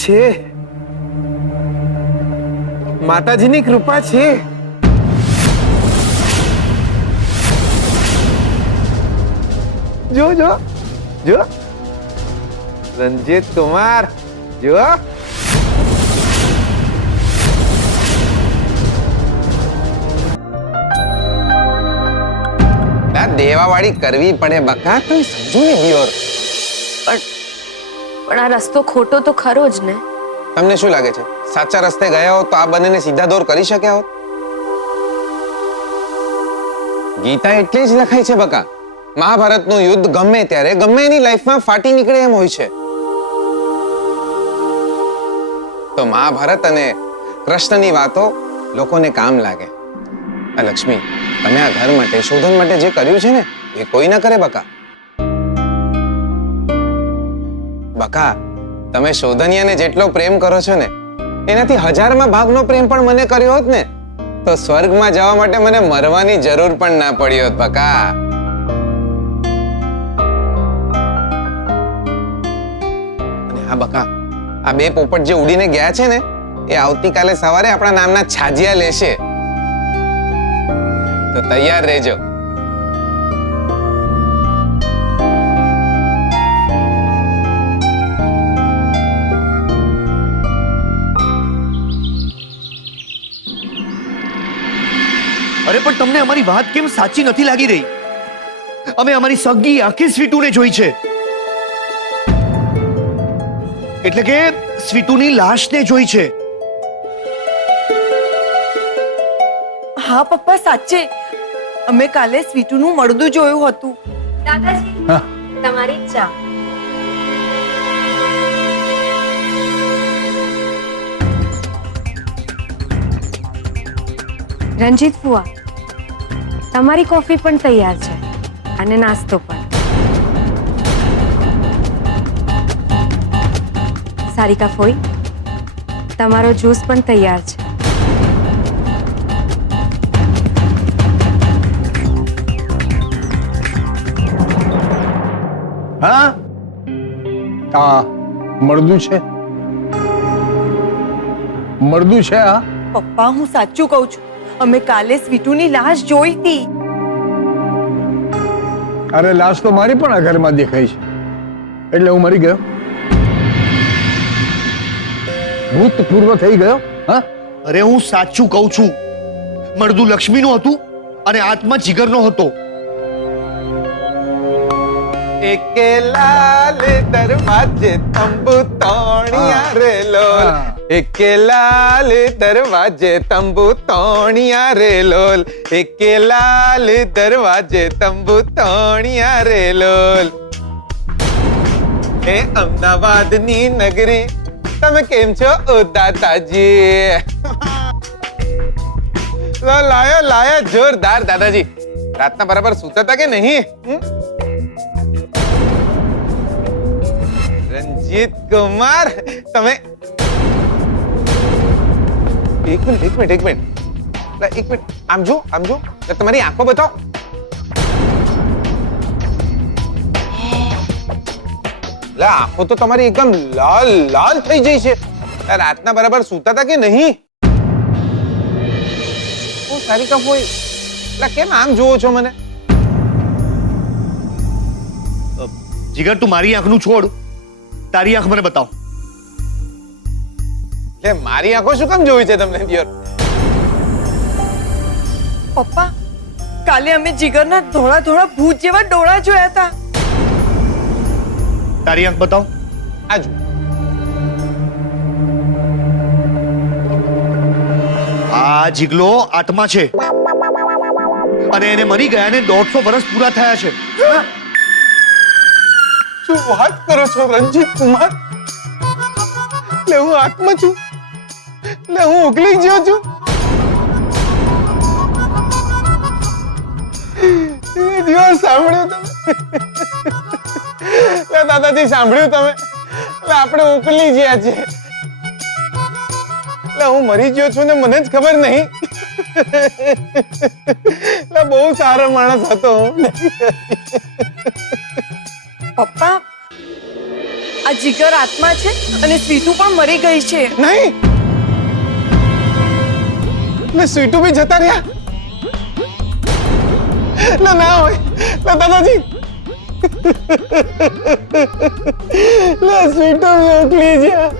છે, માતાજીની કૃપા છે. જો જો જો રંજીત કુમાર, જો દેવાવાળી કરવી પડે બકા, તો સમજો ને દિયોર. પણ આ રસ્તો ખોટો તો ખરો જ ને. તમને શું લાગે છે સાચા રસ્તે ગયા હોત તો આ બંનેને સીધા દોર કરી શક્યા હોત? ગીતા એટલે જ લખાય છે બકા, મહાભારતનું યુદ્ધ ગમે ત્યારે ગમે એની લાઈફમાં ફાટી નીકળે એમ હોય છે. તો મહાભારત અને કૃષ્ણની વાતો લોકોને કામ લાગે. લક્ષ્મી, તમે આ ઘર માટે, શોધન માટે જે કર્યું છે ને એ કોઈ ના કરે બકા. બકા, તમે શોધનિયાને જેટલો પ્રેમ કરો છો ને એનાથી 1000માં ભાગનો પ્રેમ પણ મને કર્યો હોત ને તો સ્વર્ગમાં જવા માટે મને મરવાની જરૂર પણ ના પડી હોત બકા. અને હા બકા, આ બે પોપટ જે ઉડીને ગયા છે ને એ આવતીકાલે સવારે આપણા નામના છાજિયા લેશે, તો તૈયાર રહેજો. અરે પણ તમને અમારી વાત કેમ સાચી નથી લાગી રહી? અમે અમારી સગી આખી સ્વીટુને જોઈ છે, એટલે કે સ્વીટુની લાશને જોઈ છે. હા પપ્પા, સાચે અમે કાલે સ્વીટુનું મળદું જોયું હતું. દાદાજી, તમારી ચા. રંજીત ફુવા, તમારી કોફી પણ તૈયાર છે અને નાસ્તો પણ. સારિકા ફોઈ, તમારો જ્યુસ પણ તૈયાર છે. હા, આ મળદું છે, મળદું છે. આ પપ્પા, હું સાચું કહું છું, અમે કાલે સ્વીટુની લાશ જોઈ હતી. અરે લાશ તો મારી પણ આ ઘરમાં દેખાય છે, એટલે હું મરી ગયો, ભૂતપૂર્વ થઈ ગયો. હા, અરે હું સાચું કહું છું, મળદું લક્ષ્મીનું હતું અને આત્મા જીગરનો હતો. એકે લાલ દરવાજે તંબુ તોણિયા રે લોલ, એકે લાલ દરવાજે તંબુ તોણિયા રે લોલ, એકે લાલ દરવાજે તંબુ તોણિયા રે લોલ. એ અમદાવાદની નગરી, તમે કેમ છો ઓ દાદાજી? લાયો લાયો જોરદાર દાદાજી. રાતના બરાબર સૂતા હતા કે નહીં? રંજીત કુમાર, તમે એક મિનિટ આમ જો, તમારી આંખો બતાવો. આંખો તો તમારી એકદમ લાલ લાલ થઈ જઈ છે. રાતના બરાબર સૂતા હતા કે નહીં? ઓ સારિકા ફોઈ, કેમ આમ જોવો છો મને? જીગર, તું મારી આંખનું છોડ, તારી આંખ મને બતાવ. એટલે મારી આંખો શું કામ જોવી છે તમને દિયોર? પપ્પા, કાલે અમે જીગરના ધોળા ધોળા ભૂત જેવા ડોળા જોયા હતા. તારી આંખ બતાવ. આજો. આ જીગલો આત્મા છે અને એને મરી ગયા ને 150 વર્ષ પૂરા થયા છે. શું વાત કરો છો રંજીત કુમાર? લે હું આત્મા છું, લે હું ઉકલી ગયો છું. દિયોર સાંભળ્યું તમે? લે દાદાજી સાંભળ્યું તમે? લે આપણે ઉકલી ગયા છે. લે હું મરી ગયો છું ને મને જ ખબર નહીં. લે બહુ સારો માણસ હતો હું. પપ્પા, આ જીગર આત્મા છે અને સ્વીટુ પણ મરી ગઈ છે. નહીં ને સ્વીટુ બી જતા રહ્યા. ના હોય દાદાજી. લે સ્વીટુ બી ઉકલી ગયા.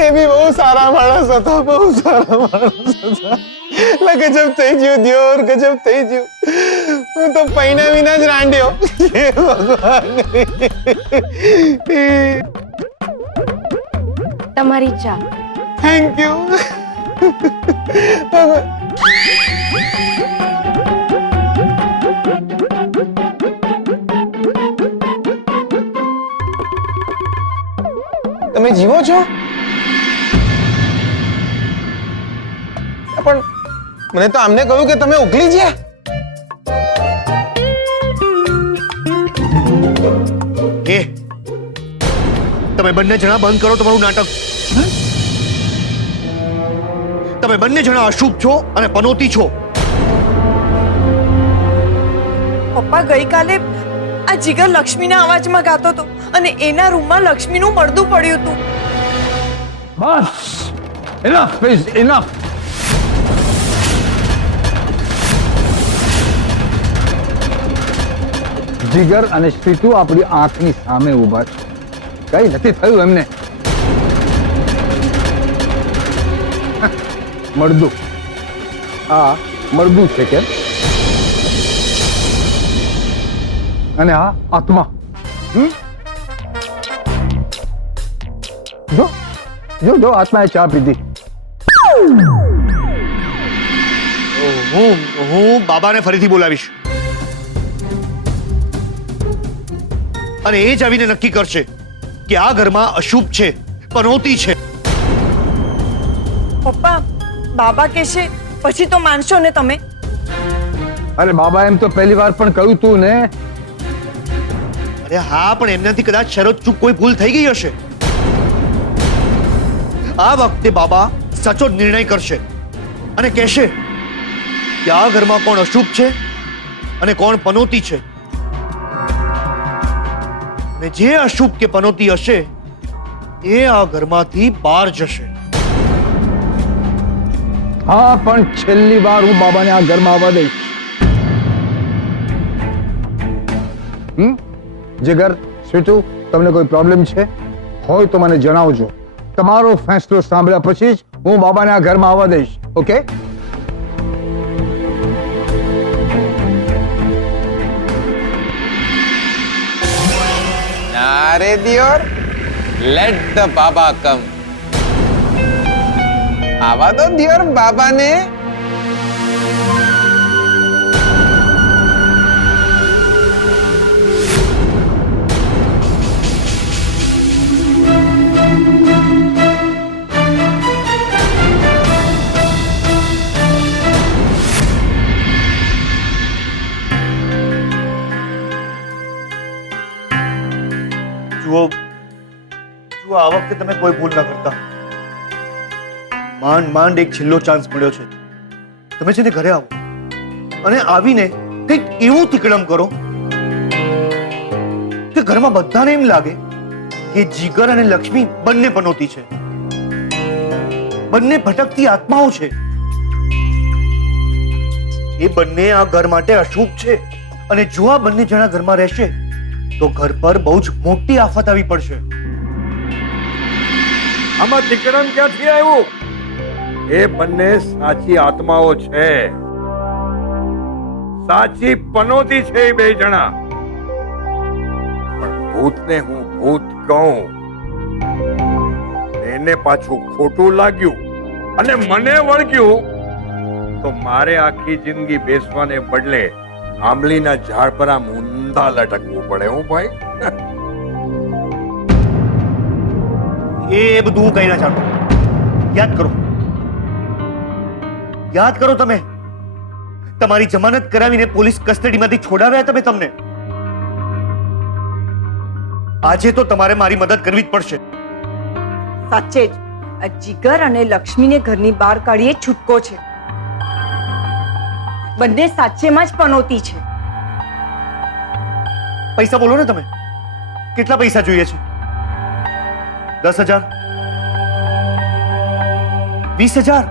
એ બી બહુ સારા માણસ હતા, બહુ સારા માણસ હતા. લે ગજબ થઈ ગયું દિયોર, ગજબ થઈ ગયું. હું તો પૈણા વિના જ રાંડ્યો. હે ભગવાન. તમારી ચા. Thank you. તમે જીવો છો? પણ મને તો આમને કહ્યું કે તમે ઉકલી ગયા. એ તમે બંને જણા બંધ કરો તમારું નાટક. તમે બંને જણા અશુભ છો અને પનોતી છો. પપ્પા ગઈકાલે આ જીગર લક્ષ્મીના અવાજમાં ગાતો હતો અને એના રૂમમાં લક્ષ્મીનું મળદું પડ્યું હતું. બસ ઇનફ પ્લીઝ ઇનફ. જીગર અને સ્વીટુ આપણી આંખની સામે ઊભા છે. કઈ નથી થયું એમને. મળદું આ મળદું છે કેમ? અને આ આત્મા. જો જો જો આત્માએ ચા પીધી. હું બાબાને ફરીથી બોલાવીશ અને એ જ આવીને નક્કી કરશે કે આ ઘરમાં અશુભ છે, પનોતી છે. પપ્પા બાબા કહેશે પછી તો માનશો ને તમે? અરે બાબા એમ તો પહેલી વાર પણ કહ્યું તું ને. અરે હા, પણ એમનાથી કદાચ શરત ચૂક કોઈ ભૂલ થઈ ગઈ હશે. આ વખતે બાબા સાચો જ નિર્ણય કરશે અને કહેશે કે આ ઘરમાં કોણ અશુભ છે અને કોણ પનોતી છે. અને જે અશુભ કે પનોતી હશે એ આ ઘરમાંથી બહાર જશે. હા, પણ છેલ્લી વાર હું બાબાને આ ઘરમાં આવવા દઈશ. જીગર, સ્વીટુ, તમને કોઈ પ્રોબ્લેમ છે? હોય તો મને જણાવજો. તમારો ફેસલો સાંભળ્યા પછી જ હું બાબાને આ ઘરમાં આવવા દઈશ. ઓકે? ના રે દિયોર, લેટ ધ બાબા કમ. આવા દો દિયોર બાબાને. જુઓ, આ વખતે તમે કોઈ ભૂલ ના કરતા. માંડ એક છેલ્લો ચાન્સ મળ્યો છે. તમે છે ને ઘરે આવો અને આવીને કંઈક એવું તીકડમ કરો કે ઘરમાં બધાને એમ લાગે કે જીગર અને લક્ષ્મી બંને પનોતી છે, બંને ભટકતી આત્માઓ છે. એ બંને આ ઘર માટે અશુભ છે અને જો આ બંને જણા ઘરમાં રહેશે તો ઘર પર બહુ જ મોટી આફત આવી પડશે. આમાં તિકડમ ક્યાંથી આવ્યું? એ બંને સાચી આત્માઓ છે, સાચી પનોતી છે એ બે જણા. પણ ભૂતને હું ભૂત કહું, એને પાછું ખોટું લાગ્યું અને મને વળગ્યું તો મારે આખી જિંદગી બેસવાને બદલે આંબલીના ઝાડ પર આમ ઊંધા લટકવું પડે. હું ભાઈ એ બધું હું કઈ ના ચાલતું. યાદ કરો તમે તમારી જમાનત કરાવીને પોલીસ કસ્ટડીમાંથી છોડાવ્યા તમે. તમને આજે તો તમારે મારી મદદ કરવી જ પડશે. સાચે જ આ જીગર અને લક્ષ્મીને ઘરની બહાર કાઢીએ છૂટકો છે. બંને સાચેમાં જ પનોતી છે. પૈસા બોલો ને તમે. કેટલા પૈસા જોઈએ છે? 10,000? 20,000?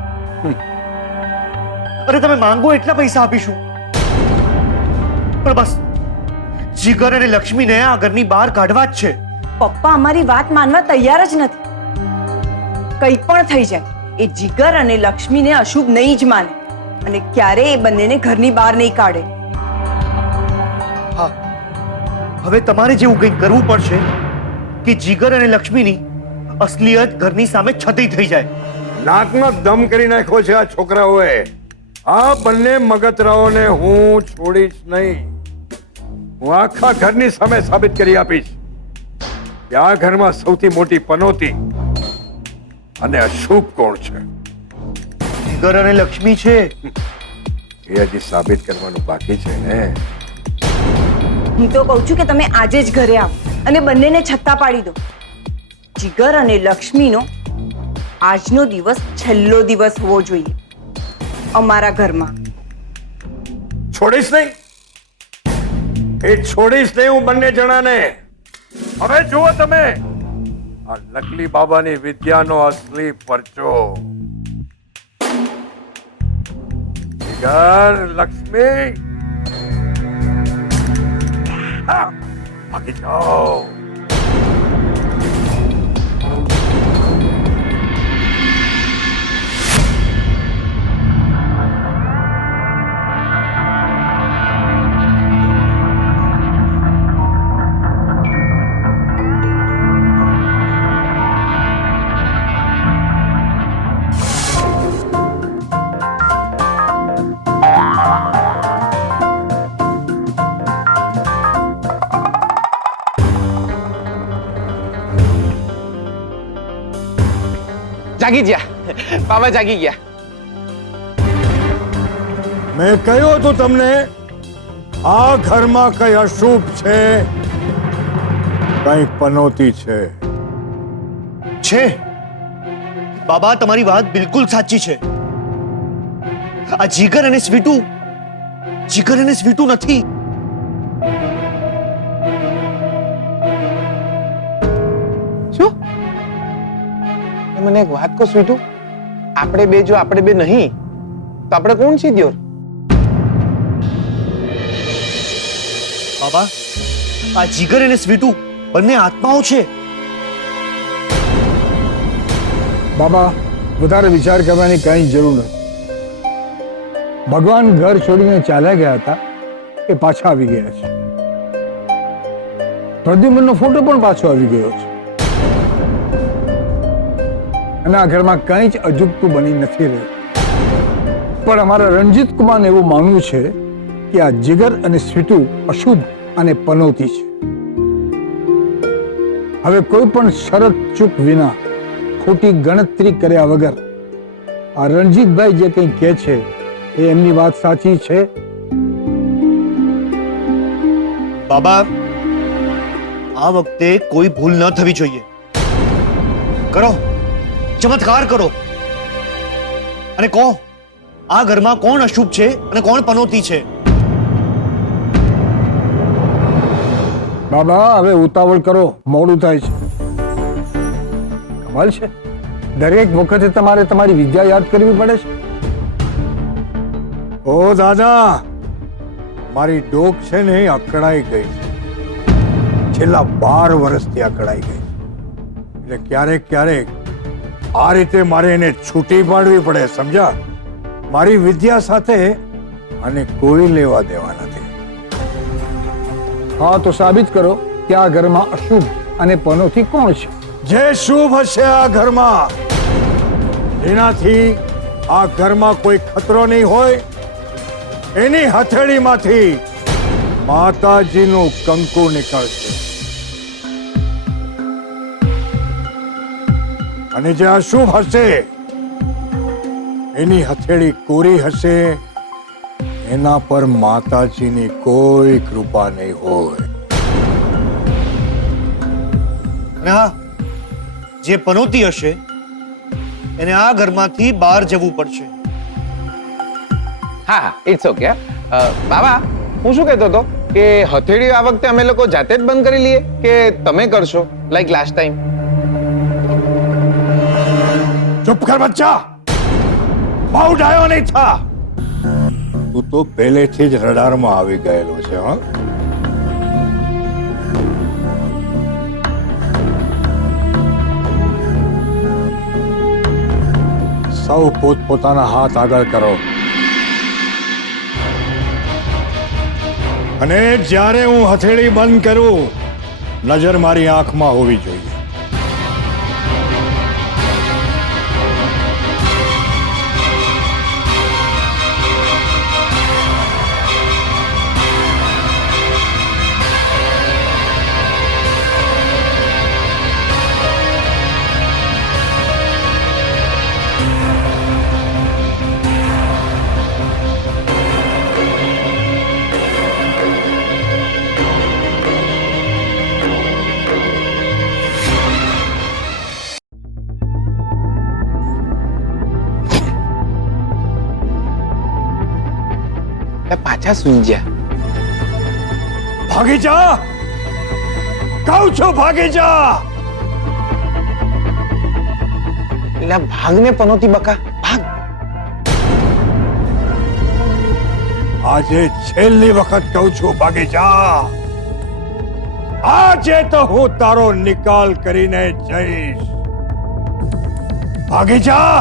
અરે તમે માંગો એટલા પૈસા આપીશું, પણ બસ જીગર અને લક્ષ્મીને આ ઘરની બહાર કાઢવા જ છે. પપ્પા અમારી વાત માનવા તૈયાર જ નથી. કંઈ પણ થઈ જાય, એ જીગર અને લક્ષ્મીને અશુભ નહીં જ માને અને ક્યારેય એ બંનેને ઘરની બહાર નહીં કાઢે. હા, હવે તમારે જેવું કંઈક કરવું પડશે કે જીગર અને લક્ષ્મીની અસલિયત ઘરની સામે છતી થઈ જાય. નાકમાં દમ કરી નાખ્યો છે આ છોકરાઓએ. આ બંને મગતરાઓને હું છોડીશ નહીં. હું આખા ઘરની સામે સાબિત કરી આપીશ કે આ ઘરમાં સૌથી મોટી પનોતી અને અશુભ કોણ છે. જીગર અને લક્ષ્મી છે. એ હજી સાબિત કરવાનું બાકી છે ને. હું તો કહું છું કે તમે આજે જ ઘરે આવો અને બંનેને છત્તા પાડી દો. જીગર અને લક્ષ્મીનો આજનો દિવસ છેલ્લો દિવસ હોવો જોઈએ અમારા ઘરમાં. છોડીશ નહીં, એ છોડીશ નહીં હું બંને જણાને. હવે જુઓ તમે આ નકલી બાબાની વિદ્યાનો અસલી પરચો. જીગર, લક્ષ્મી, હા, ભાગી જાઓ. જાગી ગયા બાબા, જાગી ગયા. મેં કહ્યું હતું તમને આ ઘરમાં કઈ અશુભ છે, કઈ પનોતી છે. છે બાબા, તમારી વાત બિલકુલ સાચી છે. આ જીગર અને સ્વીટુ નથી. શું? મને એક વાત કહો સ્વીટુ, આપણે બે નહીં તો આપણે કોણ છીએ દિયોર? બાબા, આ જીગર અને સ્વીટુ બંને આત્માઓ છે. બાબા, વધારે વિચાર કરવાની કઈ જરૂર નથી. ભગવાન ઘર છોડીને ચાલ્યા ગયા હતા, એ પાછા આવી ગયા છે. પ્રદ્યુમ્નનો ફોટો પણ પાછો આવી ગયો છે અને આ ઘરમાં કંઈ જ અજુગતું બની નથી રહ્યું. પણ અમારા રણજીત કુમારને એવું માનવું છે કે આ જીગર અને સ્વીટુ અશુભ અને પનોતી છે. હવે કોઈ પણ શરત ચૂક વિના, ખોટી ગણતરી કર્યા વગર આ રણજીતભાઈ જે કંઈ કહે છે એ એમની વાત સાચી છે. બાબા, આ વખતે કોઈ ભૂલ ન થવી જોઈએ. કરો, ચમત્કાર કરો અને કહો આ ઘરમાં કોણ અશુભ છે અને કોણ પનોતી છે. બાબા, હવે ઉતાવળ કરો, મોડું થાય છે. કમાલ છે, દરેક વખતે તમારે તમારી વિદ્યા યાદ કરવી પડે છે. ઓ દાદા, મારી ડોક છે ને એ અકળાઈ ગઈ છે. છેલ્લા 12 વર્ષથી અકળાઈ ગઈ. એટલે ક્યારેક આ રીતે મારે એને છૂટી પાડવી પડે, સમજા? મારી વિદ્યા સાથે અને કોઈ લેવા દેવા નથી. હા, તો સાબિત કરો કે આ ઘરમાં અશુભ અને પનોતી કોણ છે. જે શુભ હશે આ ઘરમાં, જેનાથી આ ઘરમાં કોઈ ખતરો નહીં હોય, એની હથેળીમાંથી માતાજીનું કંકુ નીકળશે. અને જે અશુભ હશે, એની હથેળી કોરી હશે, એના પર માતાજીની કોઈ કૃપા નહીં હોય. અને હા, જે પનોતી હશે એને આ ઘરમાંથી બહાર જવું પડશે. હા, ઇટ્સ ઓકે. બાબા, હું શું કહેતો હતો, કે હથેળીઓ આ વખતે અમે લોકો જાતે જ બંધ કરી લઈએ કે તમે કરશો લાઈક લાસ્ટ ટાઈમ? ચૂપ કર બચ્ચા, બહુ ડાયો નહીં થા. તું તો પહેલેથી જ રડારમાં આવી ગયેલો છે. હા, સૌ પોતપોતાના હાથ આગળ કરો અને જ્યારે હું હથેળી બંધ કરું, નજર મારી આંખમાં હોવી જોઈએ. પાછા સુઈ ગયા. ભાગી જા, કહું છું ભાગી જા. એટલે ભાગને પનોતી બકા, ભાગ. આજે છેલ્લી વખત કહું છું ભાગી જા. આજે તો હું તારો નિકાલ કરીને જઈશ. ભાગી જા.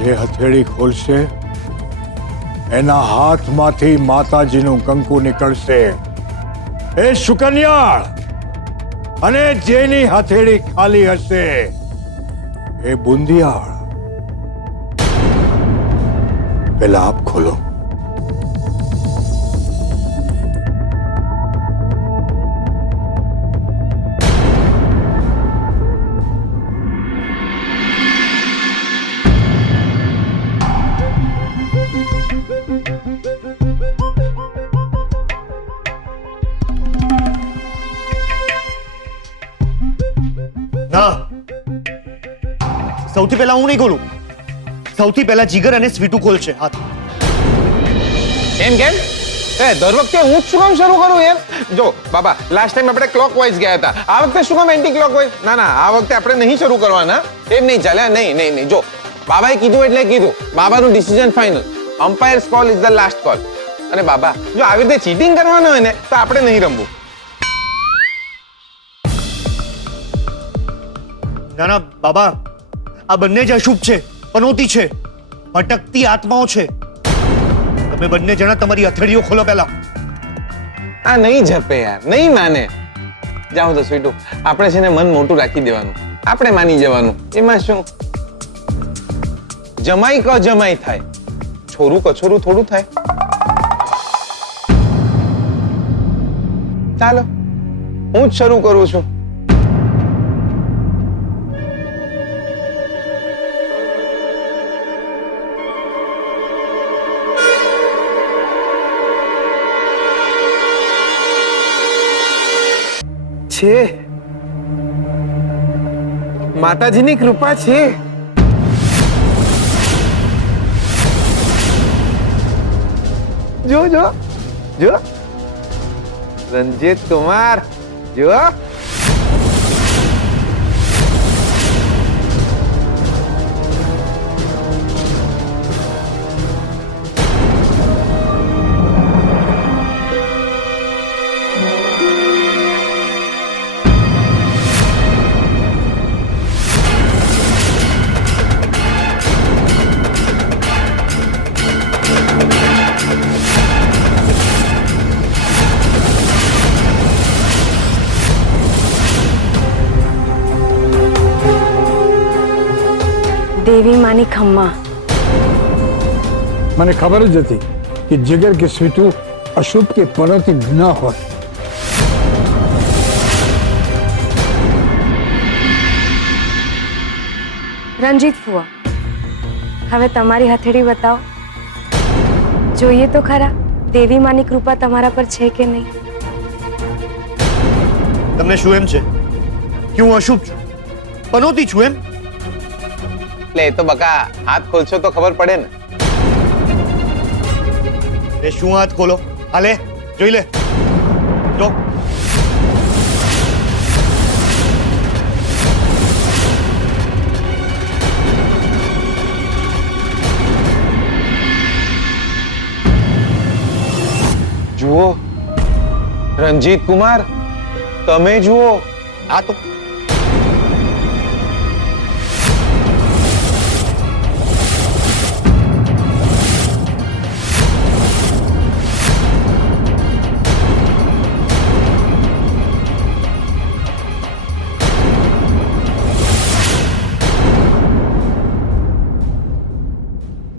જે હથેળી ખોલશે એના હાથમાંથી માતાજીનું કંકુ નીકળશે. એ શુકન્યાળ, અને જેની હથેળી ખાલી હશે એ બુંદિયાળ. પેલા આપ ખોલો. ના, સૌથી પહેલા હું નહીં ખોલું. સૌથી પહેલા જીગર અને સ્વીટુ ખોલશે હાથ. એમ કેમ? દર વખતે હું જ શું કામ શરૂ કરું યાર? જો બાબા, લાસ્ટ ટાઈમ આપણે ક્લોકવાઇઝ ગયા હતા, આ વખતે શું કામ એન્ટી ક્લોકવાઇઝ? ના ના, આ વખતે આપણે નહીં શરૂ કરવાના. એમ નહીં ચાલે. નહીં નહીં નહીં, જો બાબાએ કીધું એટલે કીધું. બાબાનું decision final. Umpires call is the last call. અને બાબા, જો આવી રીતે ચીટિંગ કરવાનું હોય ને તો આપણે નહીં રમવું. ના ના બાબા, આ બંને જ અશુભ છે, પનોતી છે, ભટકતી આત્માઓ છે. તમે બંને જણા તમારી હથેળીઓ ખોલો પહેલા. આ નહીં જપે યાર, નહીં માને. જાઓ તો સ્વીટુ, આપણે છે ને મન મોટું રાખી દેવાનું, આપણે માની જવાનું. એમાં શું? જમાઈ ક જમાઈ થાય, છોરું કછોરું થોડું થાય. ચાલો, હું જ શરૂ કરું છું. છે માતાજીની કૃપા છે. જો જો જો રંજીત કુમાર, જો દેવી માની ખમ્મા. મને ખબર જ હતી કે જીગર કે સ્વીટુ અશુભ કે પનોતી ન હોય. રંજીત ફુવા, હવે તમારી હથેળી બતાવો. જોઈએ તો ખરા દેવી માની કૃપા તમારા પર છે કે નહીં. તમને શું એમ છે કે હું અશુભ છું, પનોતી છું એમ? એટલે એ તો બકા હાથ ખોલશો તો ખબર પડે ને. એ શું હાથ ખોલો? આ લે, જોઈ લે. જો. જુઓ રણજીત કુમાર, તમે જુઓ. આ તો